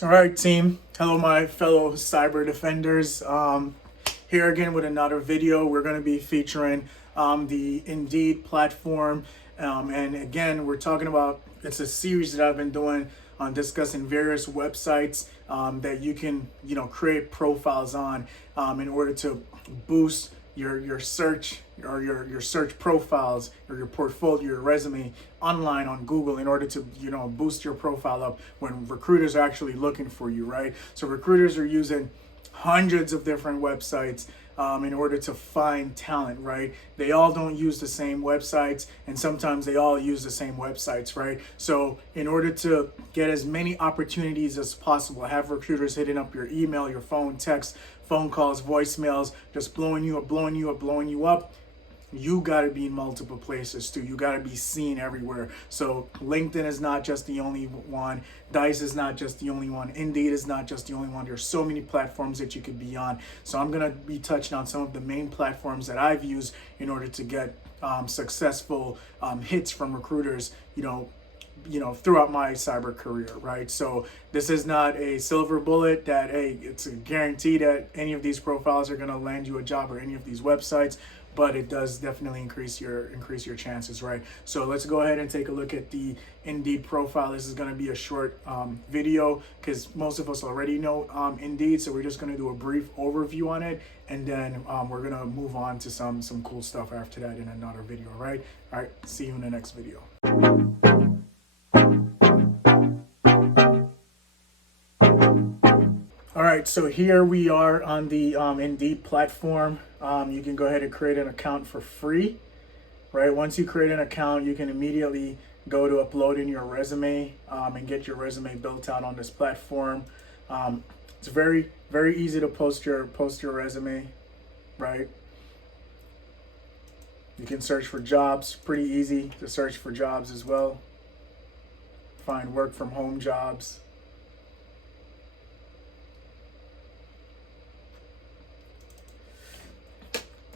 All right, team. Hello, my fellow cyber defenders. Here again with another video. We're going to be featuring the Indeed platform. And again, we're talking about, it's a series that I've been doing on discussing various websites that you can, create profiles on in order to boost your search or your search profiles or your portfolio, your resume online on Google in order to boost your profile up when recruiters are actually looking for you, right? So recruiters are using hundreds of different websites in order to find talent, right? They all don't use the same websites, and sometimes they all use the same websites, right? So in order to get as many opportunities as possible, have recruiters hitting up your email, your phone, text, phone calls, voicemails, just blowing you up, you got to be in multiple places too. You got to be seen everywhere. So LinkedIn is not just the only one. Dice is not just the only one. Indeed is not just the only one. There's so many platforms that you could be on. So I'm going to be touching on some of the main platforms that I've used in order to get successful hits from recruiters, throughout my cyber career, right? So this is not a silver bullet that, hey, it's a guarantee that any of these profiles are going to land you a job or any of these websites, but it does definitely increase your chances, right? So let's go ahead and take a look at the Indeed profile. This is going to be a short video because most of us already know Indeed, so we're just going to do a brief overview on it, and then we're going to move on to some cool stuff after that in another video, right? All right, see you in the next video. All right, so here we are on the Indeed platform. You can go ahead and create an account for free, right? Once you create an account, you can immediately go to upload in your resume and get your resume built out on this platform. It's very, very easy to post your resume, right? You can search for jobs, pretty easy to search for jobs as well. Find work from home jobs.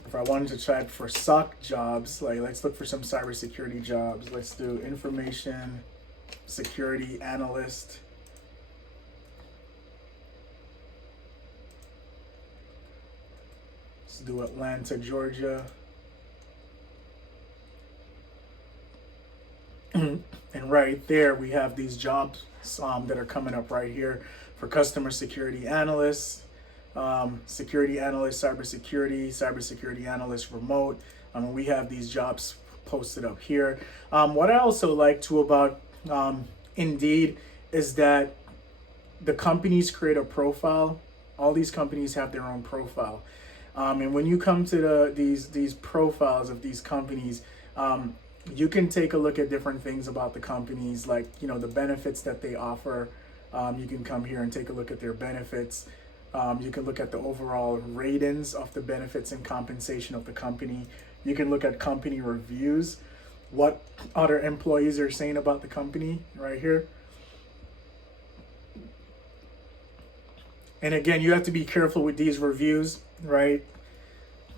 If I wanted to check for SOC jobs, like let's look for some cybersecurity jobs. Let's do information security analyst. Let's do Atlanta, Georgia. And right there, we have these jobs that are coming up right here for customer security analysts, security analyst, cybersecurity analyst, remote. We have these jobs posted up here. What I also like too about Indeed is that the companies create a profile. All these companies have their own profile. And when you come to these profiles of these companies, you can take a look at different things about the companies, like, the benefits that they offer. You can come here and take a look at their benefits. You can look at the overall ratings of the benefits and compensation of the company. You can look at company reviews, what other employees are saying about the company right here. And again, you have to be careful with these reviews, right?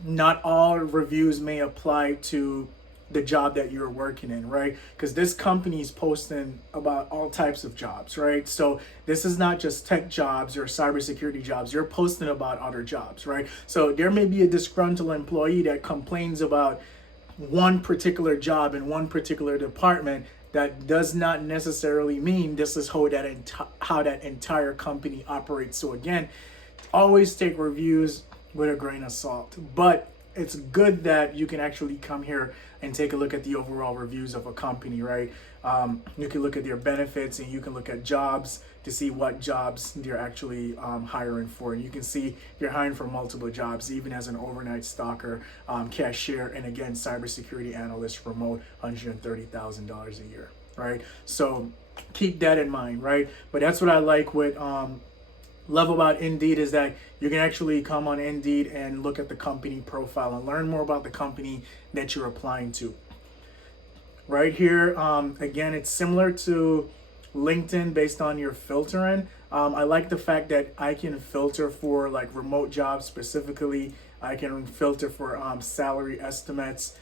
Not all reviews may apply to the job that you're working in, right? Because this company is posting about all types of jobs, right? So this is not just tech jobs or cybersecurity jobs. You're posting about other jobs, right? So there may be a disgruntled employee that complains about one particular job in one particular department. That does not necessarily mean this is how that entire company operates. So again, always take reviews with a grain of salt, but it's good that you can actually come here and take a look at the overall reviews of a company, right? You can look at their benefits, and you can look at jobs to see what jobs they're actually hiring for. And you can see they're hiring for multiple jobs, even as an overnight stalker, cashier, and again, cybersecurity analyst, remote, $130,000 a year, right? So keep that in mind, right? But that's what I like with love about Indeed is that you can actually come on Indeed and look at the company profile and learn more about the company that you're applying to. Right here, again, it's similar to LinkedIn based on your filtering. I like the fact that I can filter for like remote jobs specifically. I can filter for salary estimates.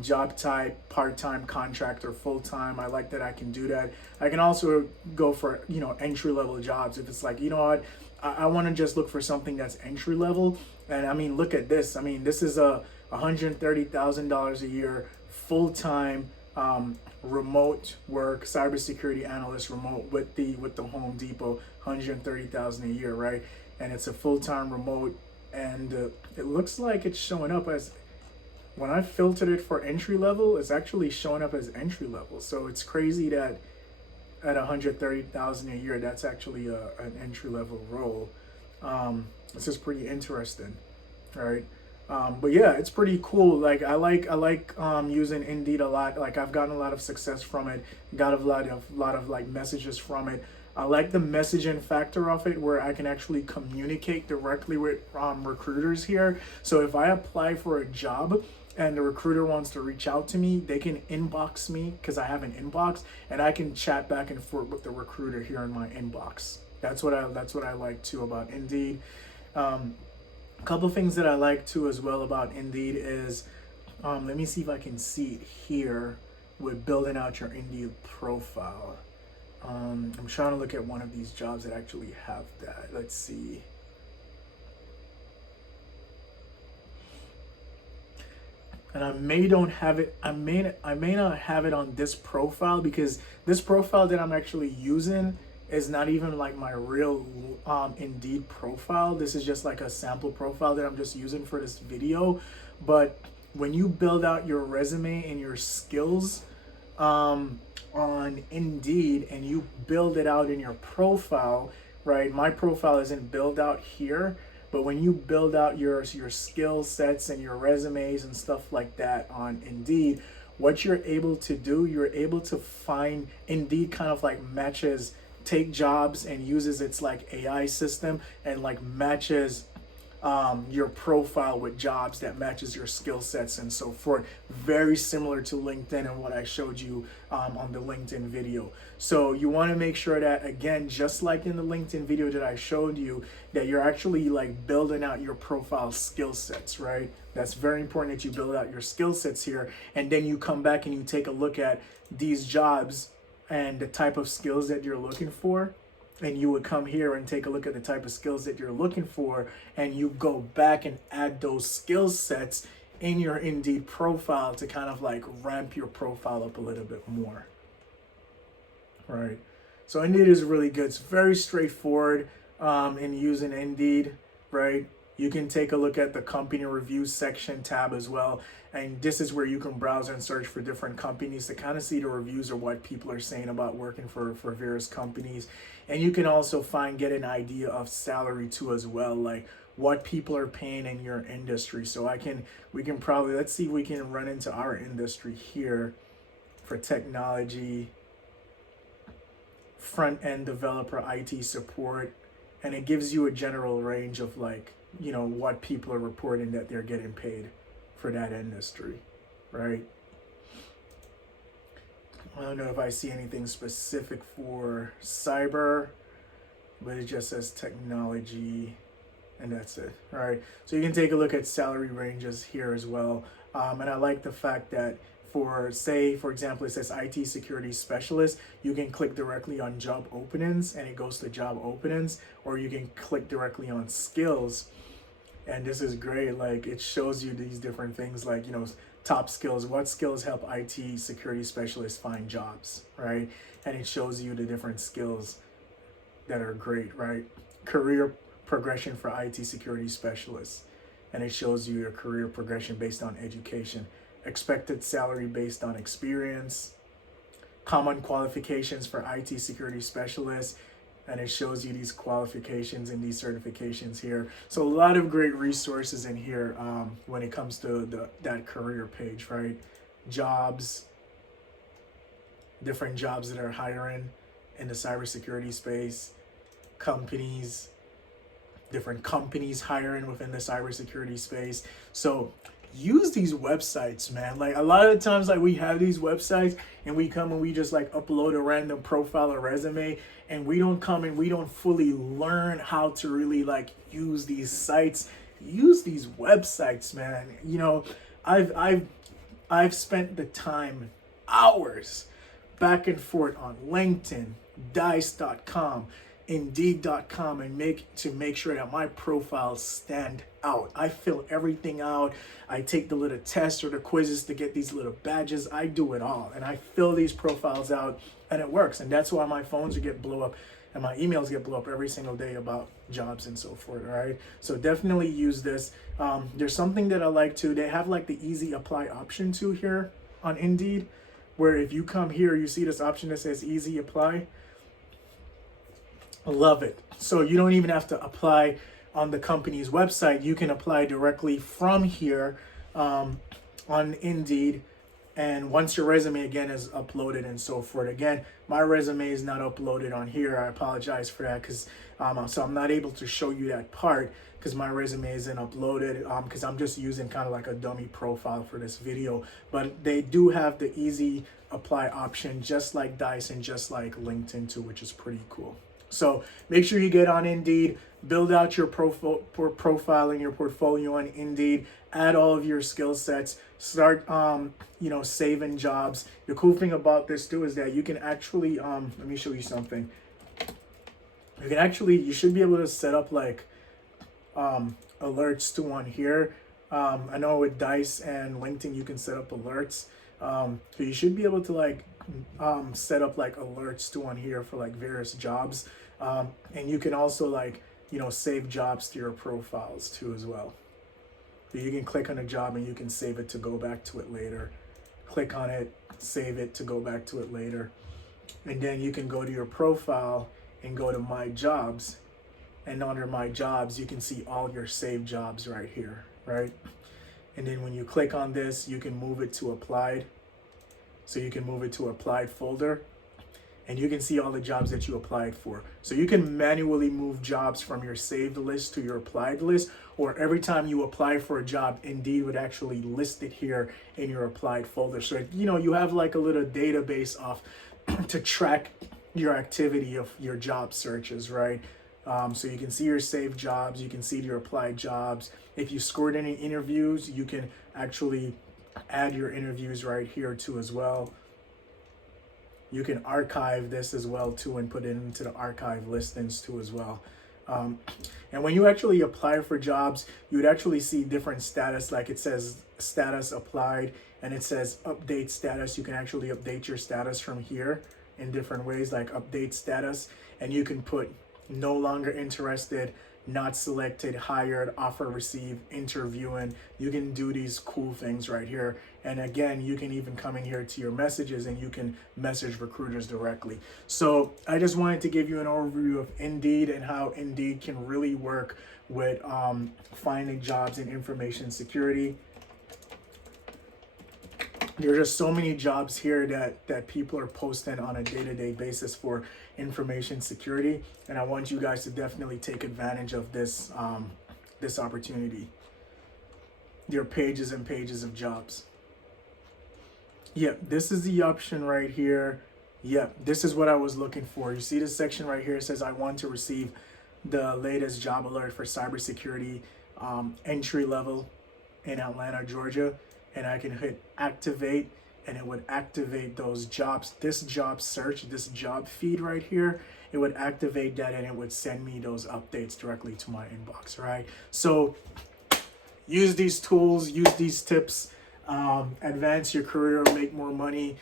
job type, part-time, contract, or full-time. I like that I can do that. I can also go for, entry-level jobs. If it's like, you know what, I want to just look for something that's entry-level. And I mean, look at this. I mean, this is a $130,000 a year, full-time, remote work, cybersecurity analyst, remote with the Home Depot, 130,000 a year, right? And it's a full-time remote, and it looks like it's showing up as, when I filtered it for entry level, it's actually showing up as entry level. So it's crazy that at 130,000 a year, that's actually an entry level role. This is pretty interesting, right? But yeah, it's pretty cool. Like I like using Indeed a lot. Like I've gotten a lot of success from it. Got a lot of like messages from it. I like the messaging factor of it, where I can actually communicate directly with recruiters here. So if I apply for a job and the recruiter wants to reach out to me, they can inbox me, because I have an inbox, and I can chat back and forth with the recruiter here in my inbox. That's what I like too about Indeed. A couple things that I like too as well about Indeed is, let me see if I can see it here with building out your Indeed profile. I'm trying to look at one of these jobs that actually have that. Let's see. And I may not have it on this profile, because this profile that I'm actually using is not even like my real Indeed profile. This is just like a sample profile that I'm just using for this video. But when you build out your resume and your skills on Indeed, and you build it out in your profile, right? My profile isn't built out here, but when you build out your skill sets and your resumes and stuff like that on Indeed, what you're able to do, you're able to find, Indeed kind of like take jobs and uses its like AI system, and like matches your profile with jobs that matches your skill sets and so forth. Very similar to LinkedIn and what I showed you on the LinkedIn video. So you want to make sure that, again, just like in the LinkedIn video that I showed you, that you're actually like building out your profile skill sets, right? That's very important that you build out your skill sets here, and then you come back and you take a look at these jobs and the type of skills that you're looking for. And you would come here and take a look at the type of skills that you're looking for, and you go back and add those skill sets in your Indeed profile to kind of like ramp your profile up a little bit more, right? So Indeed is really good. It's very straightforward in using Indeed, right? You can take a look at the company review section tab as well. And this is where you can browse and search for different companies to kind of see the reviews or what people are saying about working for various companies. And you can also get an idea of salary too as well, like what people are paying in your industry. So we can probably, let's see if we can run into our industry here for technology, front-end developer, IT support, and it gives you a general range of like, what people are reporting that they're getting paid for that industry, right? I don't know if I see anything specific for cyber, but it just says technology, and that's it. All right, so you can take a look at salary ranges here as well. And I like the fact that for example, it says IT security specialist, you can click directly on job openings and it goes to job openings, or you can click directly on skills. And this is great. Like it shows you these different things, like, top skills, what skills help IT security specialists find jobs, right? And it shows you the different skills that are great, right? Career progression for IT security specialists. And it shows you your career progression based on education. Expected salary based on experience. Common qualifications for IT security specialists. And it shows you these qualifications and these certifications here. So a lot of great resources in here when it comes to that career page, right? Jobs, different jobs that are hiring in the cybersecurity space, companies, different companies hiring within the cybersecurity space. So use these websites, man. Like a lot of the times, like we have these websites and we come and we just like upload a random profile or resume, and we don't come and we don't fully learn how to really like use these sites. Use these websites, man. I've I've spent the time, hours, back and forth on LinkedIn, dice.com, indeed.com, and make sure that my profiles stand out. I fill everything out. I take the little tests or the quizzes to get these little badges. I do it all, and I fill these profiles out, and it works. And that's why my phones get blow up and my emails get blow up every single day about jobs and so forth. All right, so definitely use this. There's something that I like too. They have like the easy apply option too here on Indeed, where if you come here, you see this option that says easy apply. Love it. So you don't even have to apply on the company's website. You can apply directly from here on Indeed. And once your resume again is uploaded and so forth, again, my resume is not uploaded on here. I apologize for that, because so I'm not able to show you that part because my resume isn't uploaded, because I'm just using kind of like a dummy profile for this video. But they do have the easy apply option, just like Dice and just like LinkedIn too, which is pretty cool. So make sure you get on Indeed, build out your profile and your portfolio on Indeed, add all of your skill sets, start, saving jobs. The cool thing about this too is that you can actually, let me show you something. You should be able to set up like alerts to on here. I know with Dice and LinkedIn, you can set up alerts. So you should be able to like set up like alerts to on here for like various jobs. And you can also like, save jobs to your profiles too as well. So you can click on a job and you can save it to go back to it later. Click on it, save it to go back to it later. And then you can go to your profile and go to My Jobs. And under My Jobs, you can see all your saved jobs right here, right? And then when you click on this, you can move it to Applied. So you can move it to Applied folder, and you can see all the jobs that you applied for. So you can manually move jobs from your saved list to your applied list, or every time you apply for a job, Indeed would actually list it here in your applied folder. So, you have like a little database of to track your activity of your job searches, right? So you can see your saved jobs, you can see your applied jobs. If you scored any interviews, you can actually add your interviews right here too as well. You can archive this as well too and put it into the archive listings too as well. And when you actually apply for jobs, you would actually see different status, like it says status applied and it says update status. You can actually update your status from here in different ways, like update status, and you can put no longer interested, not selected, hired, offer received, interviewing. You can do these cool things right here. And again, you can even come in here to your messages and you can message recruiters directly. So I just wanted to give you an overview of Indeed and how Indeed can really work with finding jobs in information security. There are just so many jobs here that people are posting on a day-to-day basis for information security, and I want you guys to definitely take advantage of this this opportunity. There are pages and pages of jobs. Yep, this is the option right here. Yep, this is what I was looking for. You see this section right here? It says I want to receive the latest job alert for cybersecurity entry level in Atlanta, Georgia. And I can hit activate and it would activate those jobs. This job search, this job feed right here, it would activate that and it would send me those updates directly to my inbox, right? So use these tools, use these tips, advance your career, make more money.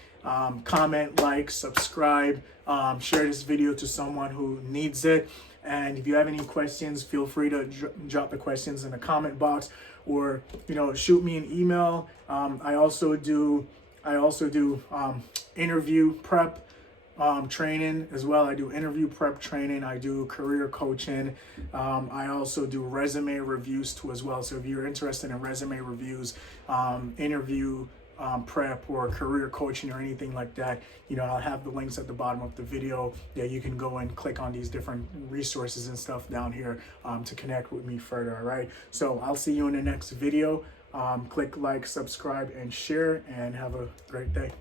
Comment, like, subscribe, share this video to someone who needs it. And if you have any questions, feel free to drop the questions in the comment box, or shoot me an email. I also do interview prep training as well. I do interview prep training. I do career coaching. I also do resume reviews too as well. So if you're interested in resume reviews, interview prep or career coaching or anything like that, I'll have the links at the bottom of the video that you can go and click on these different resources and stuff down here to connect with me further. All right, so I'll see you in the next video. Click like, subscribe, and share, and have a great day.